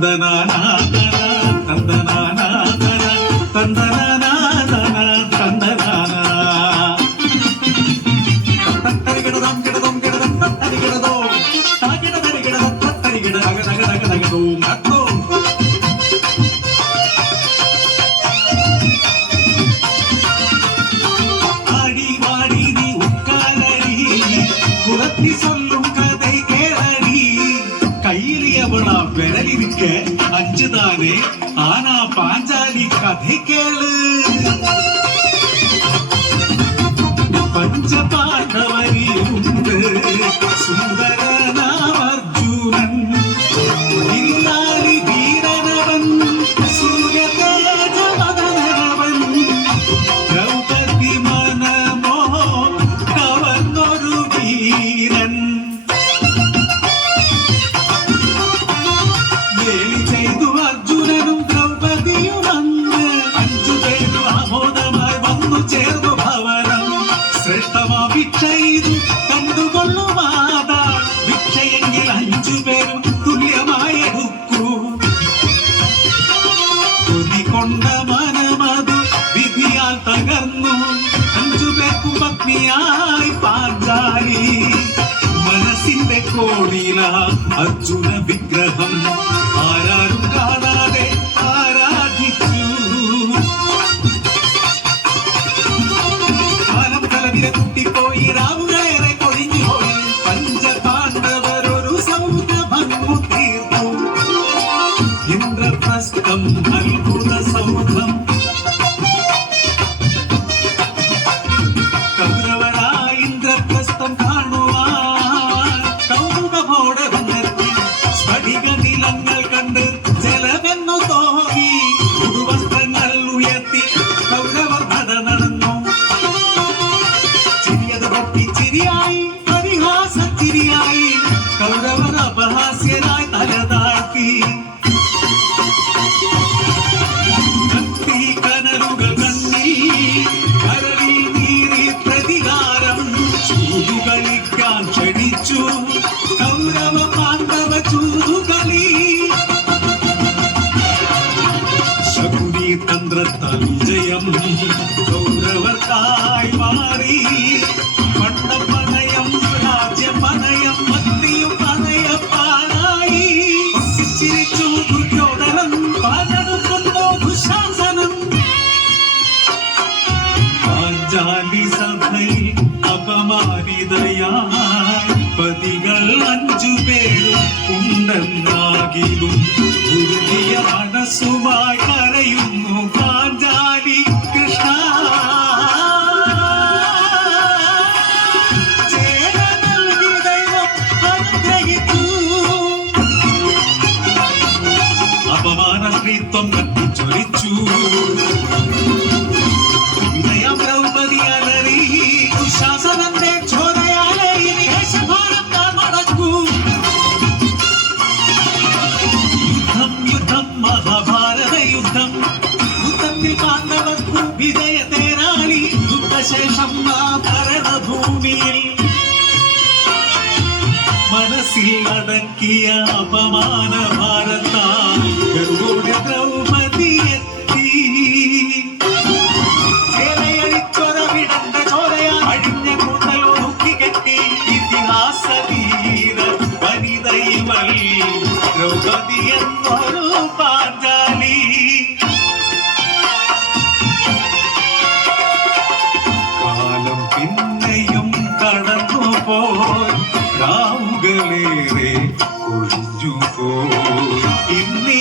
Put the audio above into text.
തന്തനാനാ തന്തനാനാ തന്തനാനാ തന്തനാനാ തത്തരികിടതം കിടതം കിടതം തത്തരികിടതോ താകിടതരികിടതം തത്തരികിട തകതകതകതകതോ നത്തോ ആടി വാടി നീ ഉക്കാലടി പുറത്തി சொல்லும் கதை கேளடி கையில் எவளா விரலிருக்க அஞ்சுதானே ஆனா பாஞ்சாலி கதை கேளு பஞ்ச பாண்டவரி உண்டு சுந்தரனாம் அர்ஜுனன் இல்லாரி வீரனவன் சூரிய தேஜ மதனவன் திரௌபதி மனமோ கவர்ந்தொரு வீரன் வேலி செய்து அர்ஜுனனும் திரௌபதியும் வந்து அஞ்சு பேரு ஆமோதமாய் വന്നു ചേർന്നു ഭവനം ശ്രേഷ്ഠമാ ഭിക്ഷ ഇത് കണ്ടുകൊള്ളുമാത ഭിക്ഷയെങ്കിൽ അഞ്ചു പേരും തുല്യമായി എടുക്കൂ കൊതികൊണ്ട മനമത് വിധിയാൽ തകർന്നു അഞ്ചു പേർക്കും പത്നിയായി പാഞ്ചാലി മനസ്സിന്റെ കോണില അർജുന വിഗ്രഹം ആരാരും കാണാതെ ആരാധിച്ചു കാലം കലവിലെ കുട്ടിപ്പോയി രാവുകളേറെ കൊഴിഞ്ഞുപോയി പഞ്ചപാണ്ഡവർ ഒരു സൗരഭംഗു തീർന്നു ഇന്ദ്രപ്രസ്ഥം അത്ഭുത സൗധം കൗരവരായ ഇന്ദ്രപ്രസ്ഥം കാണുവാൻ കൗതുകമോടെ വന്നെത്തി സ്ഫടിക നിലങ്ങൾ കണ്ട് ജലമെന്നു തോന്നി പുതുവസ്ത്രങ്ങൾ ഉയർത്തി കൗരവർ നടന്നു ചിരിയത് പൊട്ടി ചിരിയായി പരിഹാസ ചിരിയായി കൗരവർ അപഹാസ്യരായി തല താഴ്ത്തി കത്തി കനലുകൾ കണ്ണീർ കരളിൽ നീറി പ്രതികാരം ചൂതുകളിക്കാൻ ക്ഷണിച്ചു കൗരവ പാണ്ഡവ ചൂതുകളി ശകുനി തന്ത്രത്താൽ വിജയം കൗരവർക്കായി മാറി പണ്ടപണയം രാജ്യപണയം ഭക്തിയും പണയപ്പാനായി ചിരിച്ചു ദുര്യോധനൻ പാലെടുക്കുന്നു ദുശാസനം പാഞ്ചാലി സഭയിൽ അപമാനിതയായി പതികൾ അഞ്ചു പേരും ഉണ്ടെന്നാകിലും ഉരുകിയ മനസ്സുമായി കരയുന്നു പാഞ്ചാലി കൃഷ്ണ ചേര നൽകി ദൈവം അനുഗ്രഹിച്ചു അപമാന സ്ത്രീത്വം കത്തിച്ചൊരിച്ചു വിജയം ദ്രൗപദി അലറി ദുശാസനന്റെ ചോരയാലെ ഈ ദേശഭാരം താൻ മടക്കൂ യുദ്ധം യുദ്ധം മഹാഭാരത യുദ്ധം യുദ്ധത്തിൽ പാണ്ഡവർക്കു വിജയതേരാളി യുദ്ധശേഷം ആ ഭരണഭൂമിയിൽ മനസ്സിൽ അടക്കിയ അപമാന ഭാരത്താൽ ഗർവോടെ ദ്രൗപദി എത്തി ചേരയഴിച്ചൊരവിടണ്ട ചോരയാ അഴിഞ്ഞ കൂട്ടലോ കെട്ടി ഇതിഹാസ വീര വനിത ഇവൾ ദ്രൗപദി എന്നൊരു പാഞ്ചാലി കാലം പിന്നെയും കടന്നുപോയി രാവുകളേറെ ഒഴിഞ്ഞുപോയി ഇന്നീ